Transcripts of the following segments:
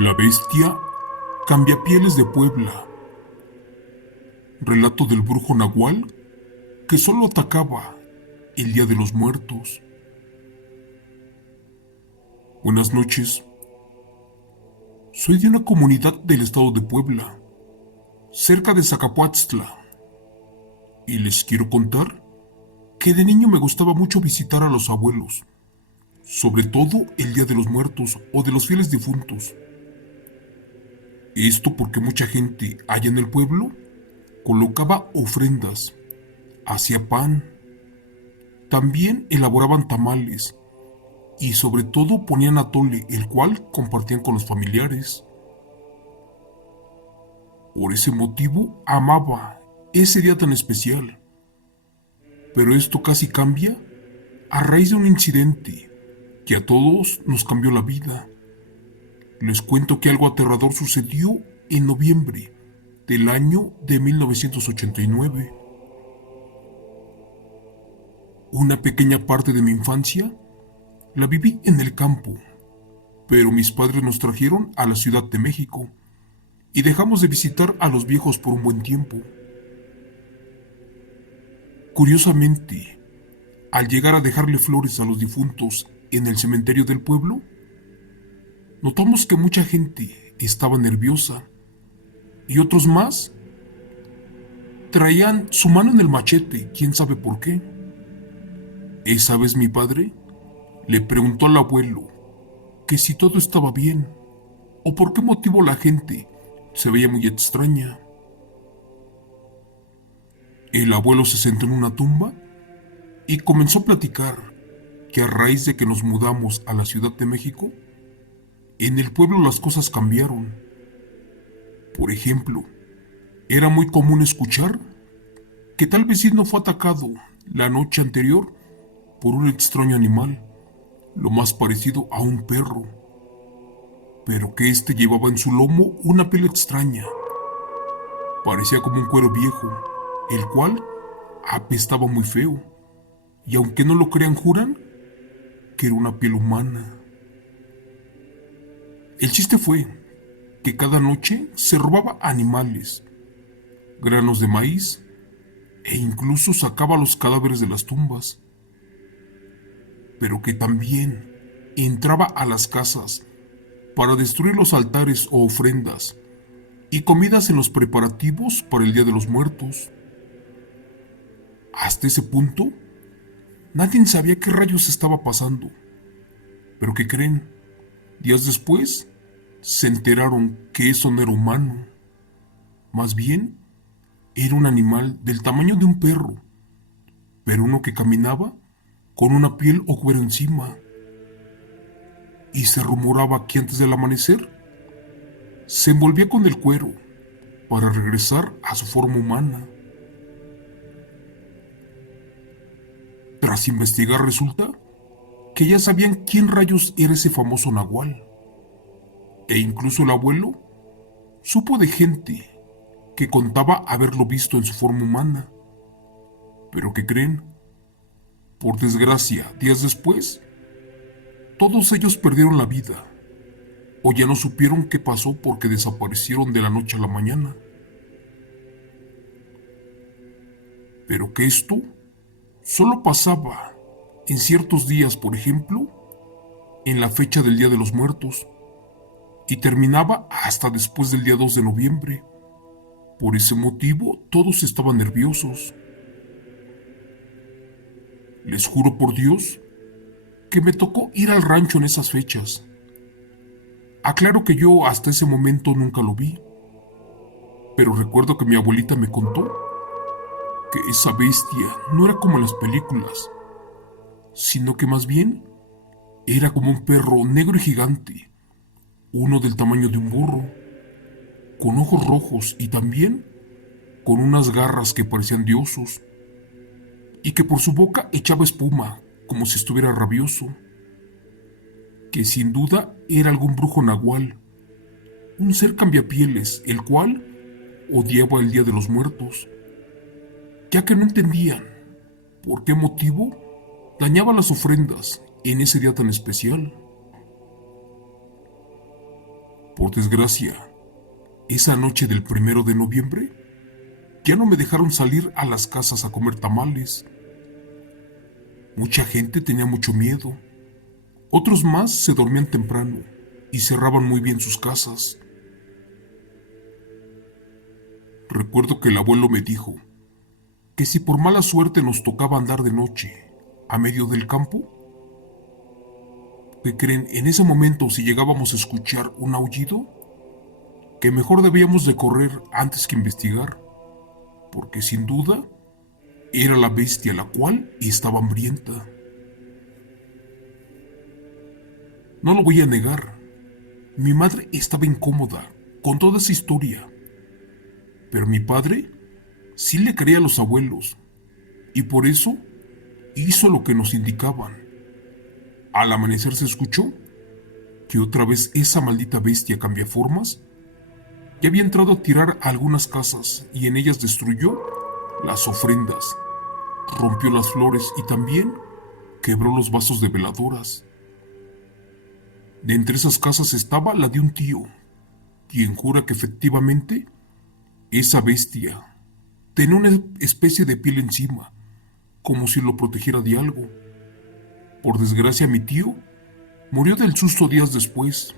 La bestia Cambiapieles de Puebla. Relato del brujo Nahual que solo atacaba el Día de los Muertos. Buenas noches. Soy de una comunidad del estado de Puebla, cerca de Zacapuatztla, y les quiero contar que de niño me gustaba mucho visitar a los abuelos, sobre todo el Día de los Muertos o de los fieles difuntos. Esto porque mucha gente allá en el pueblo colocaba ofrendas, hacía pan, también elaboraban tamales y sobre todo ponían atole, el cual compartían con los familiares. Por ese motivo amaba ese día tan especial. Pero esto casi cambia a raíz de un incidente que a todos nos cambió la vida. Les cuento que algo aterrador sucedió en noviembre del año de 1989. Una pequeña parte de mi infancia la viví en el campo, pero mis padres nos trajeron a la Ciudad de México y dejamos de visitar a los viejos por un buen tiempo. Curiosamente, al llegar a dejarle flores a los difuntos en el cementerio del pueblo, notamos que mucha gente estaba nerviosa y otros más traían su mano en el machete, quién sabe por qué. Esa vez mi padre le preguntó al abuelo que si todo estaba bien o por qué motivo la gente se veía muy extraña. El abuelo se sentó en una tumba y comenzó a platicar que a raíz de que nos mudamos a la Ciudad de México, en el pueblo las cosas cambiaron. Por ejemplo, era muy común escuchar que tal vecino fue atacado la noche anterior por un extraño animal, lo más parecido a un perro, pero que éste llevaba en su lomo una piel extraña. Parecía como un cuero viejo, el cual apestaba muy feo, y aunque no lo crean, juran que era una piel humana. El chiste fue que cada noche se robaba animales, granos de maíz e incluso sacaba los cadáveres de las tumbas, pero que también entraba a las casas para destruir los altares o ofrendas y comidas en los preparativos para el Día de los Muertos. Hasta ese punto, nadie sabía qué rayos estaba pasando, pero ¿qué creen? Días después, se enteraron que eso no era humano, más bien era un animal del tamaño de un perro, pero uno que caminaba con una piel o cuero encima. Y se rumoraba que antes del amanecer se envolvía con el cuero para regresar a su forma humana. Tras investigar resulta que ya sabían quién rayos era ese famoso nahual. E incluso el abuelo supo de gente que contaba haberlo visto en su forma humana. Pero ¿qué creen? Por desgracia, días después, todos ellos perdieron la vida, o ya no supieron qué pasó porque desaparecieron de la noche a la mañana. Pero que esto solo pasaba en ciertos días, por ejemplo, en la fecha del Día de los Muertos, y terminaba hasta después del día 2 de noviembre. Por ese motivo, todos estaban nerviosos. Les juro por Dios que me tocó ir al rancho en esas fechas. Aclaro que yo hasta ese momento nunca lo vi, pero recuerdo que mi abuelita me contó que esa bestia no era como en las películas, sino que más bien era como un perro negro y gigante, uno del tamaño de un burro, con ojos rojos y también con unas garras que parecían de osos, y que por su boca echaba espuma, como si estuviera rabioso, que sin duda era algún brujo nahual, un ser cambiapieles, el cual odiaba el Día de los Muertos, ya que no entendían por qué motivo dañaba las ofrendas en ese día tan especial. Por desgracia, esa noche del 1 de noviembre, ya no me dejaron salir a las casas a comer tamales. Mucha gente tenía mucho miedo. Otros más se dormían temprano y cerraban muy bien sus casas. Recuerdo que el abuelo me dijo que si por mala suerte nos tocaba andar de noche a medio del campo, ¿qué creen? En ese momento, si llegábamos a escuchar un aullido, que mejor debíamos de correr antes que investigar, porque sin duda era la bestia la cual estaba hambrienta. No lo voy a negar, mi madre estaba incómoda con toda esa historia, pero mi padre sí le creía a los abuelos y por eso hizo lo que nos indicaban. Al amanecer se escuchó que otra vez esa maldita bestia cambiaformas ya había entrado a tirar a algunas casas y en ellas destruyó las ofrendas, rompió las flores y también quebró los vasos de veladoras. De entre esas casas estaba la de un tío, quien jura que efectivamente esa bestia tenía una especie de piel encima, como si lo protegiera de algo. Por desgracia, mi tío murió del susto días después,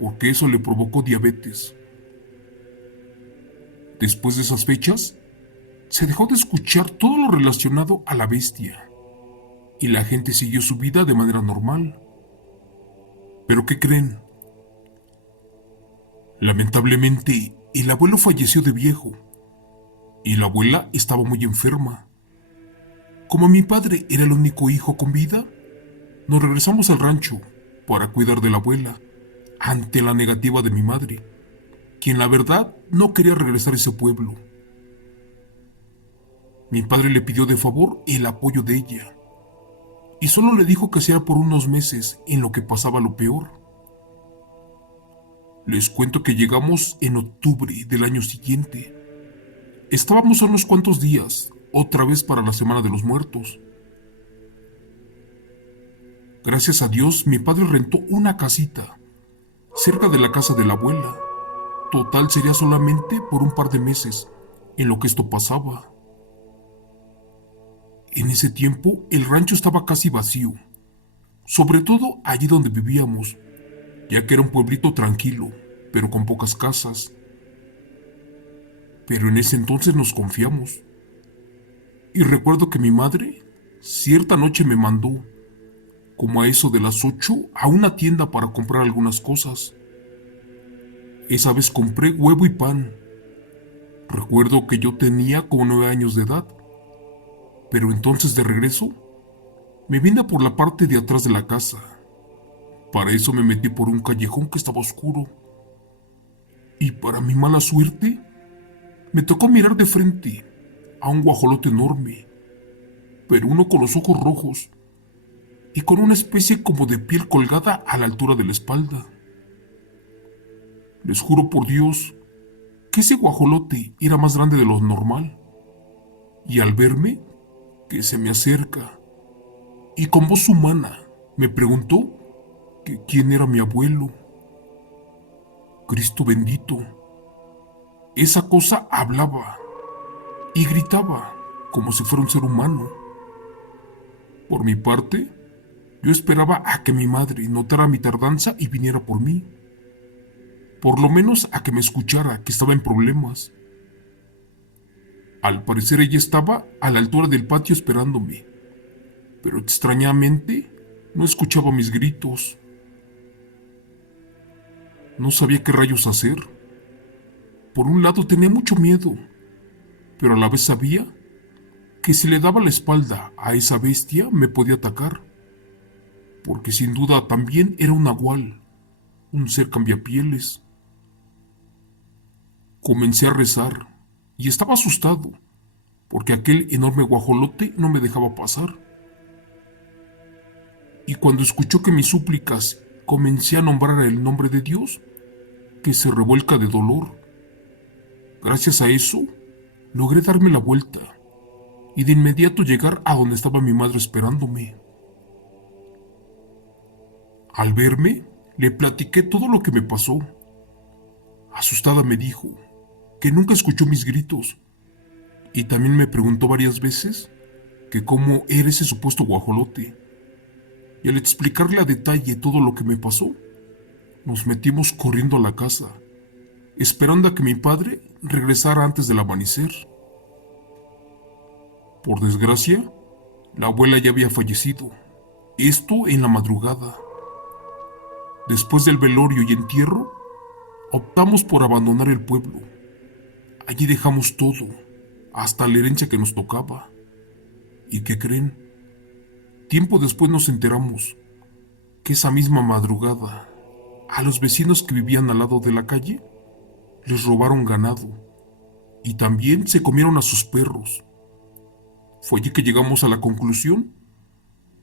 porque eso le provocó diabetes. Después de esas fechas, se dejó de escuchar todo lo relacionado a la bestia, y la gente siguió su vida de manera normal. ¿Pero qué creen? Lamentablemente, el abuelo falleció de viejo, y la abuela estaba muy enferma. Como mi padre era el único hijo con vida, nos regresamos al rancho para cuidar de la abuela, ante la negativa de mi madre, quien la verdad no quería regresar a ese pueblo. Mi padre le pidió de favor el apoyo de ella, y solo le dijo que sea por unos meses en lo que pasaba lo peor. Les cuento que llegamos en octubre del año siguiente. Estábamos a unos cuantos días, otra vez para la Semana de los Muertos. Gracias a Dios, mi padre rentó una casita, cerca de la casa de la abuela. Total sería solamente por un par de meses, en lo que esto pasaba. En ese tiempo, el rancho estaba casi vacío, sobre todo allí donde vivíamos, ya que era un pueblito tranquilo, pero con pocas casas. Pero en ese entonces nos confiamos. Y recuerdo que mi madre, cierta noche me mandó, como a eso de las 8, a una tienda para comprar algunas cosas. Esa vez compré huevo y pan. Recuerdo que yo tenía como 9 años de edad, pero entonces de regreso, me vine por la parte de atrás de la casa. Para eso me metí por un callejón que estaba oscuro. Y para mi mala suerte, me tocó mirar de frente a un guajolote enorme, pero uno con los ojos rojos y con una especie como de piel colgada a la altura de la espalda. Les juro por Dios que ese guajolote era más grande de lo normal, y al verme, que se me acerca, y con voz humana me preguntó que quién era mi abuelo. Cristo bendito, esa cosa hablaba y gritaba como si fuera un ser humano. Por mi parte, yo esperaba a que mi madre notara mi tardanza y viniera por mí. Por lo menos a que me escuchara que estaba en problemas. Al parecer ella estaba a la altura del patio esperándome, pero extrañamente no escuchaba mis gritos. No sabía qué rayos hacer. Por un lado tenía mucho miedo, pero a la vez sabía que si le daba la espalda a esa bestia me podía atacar, porque sin duda también era un nahual, un ser cambiapieles. Comencé a rezar y estaba asustado, porque aquel enorme guajolote no me dejaba pasar. Y cuando escuchó que mis súplicas comencé a nombrar el nombre de Dios, que se revuelca de dolor. Gracias a eso, logré darme la vuelta y de inmediato llegar a donde estaba mi madre esperándome. Al verme, le platiqué todo lo que me pasó Asustada me dijo que nunca escuchó mis gritos y también me preguntó varias veces que cómo era ese supuesto guajolote. Y al explicarle a detalle todo lo que me pasó, nos metimos corriendo a la casa, esperando a que mi padre regresara antes del amanecer. Por desgracia, la abuela ya había fallecido, esto en la madrugada. Después del velorio y entierro, optamos por abandonar el pueblo. Allí dejamos todo, hasta la herencia que nos tocaba. ¿Y qué creen? Tiempo después nos enteramos que esa misma madrugada, a los vecinos que vivían al lado de la calle, les robaron ganado y también se comieron a sus perros. Fue allí que llegamos a la conclusión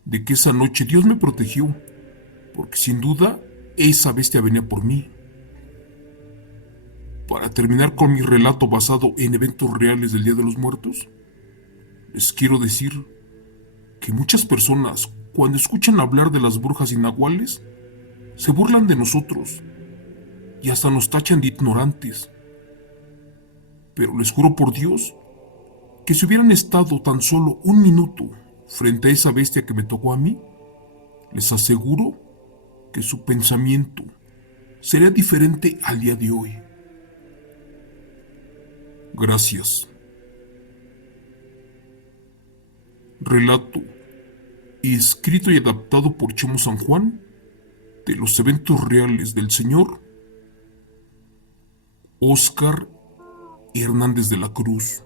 de que esa noche Dios me protegió, porque sin duda esa bestia venía por mí. Para terminar con mi relato basado en eventos reales del Día de los Muertos, les quiero decir que muchas personas, cuando escuchan hablar de las brujas y nahuales, se burlan de nosotros y hasta nos tachan de ignorantes. Pero les juro por Dios que si hubieran estado tan solo un minuto frente a esa bestia que me tocó a mí, les aseguro que su pensamiento sería diferente al día de hoy. Gracias. Relato escrito y adaptado por Chemo San Juan de los eventos reales del señor Óscar Hernández de la Cruz.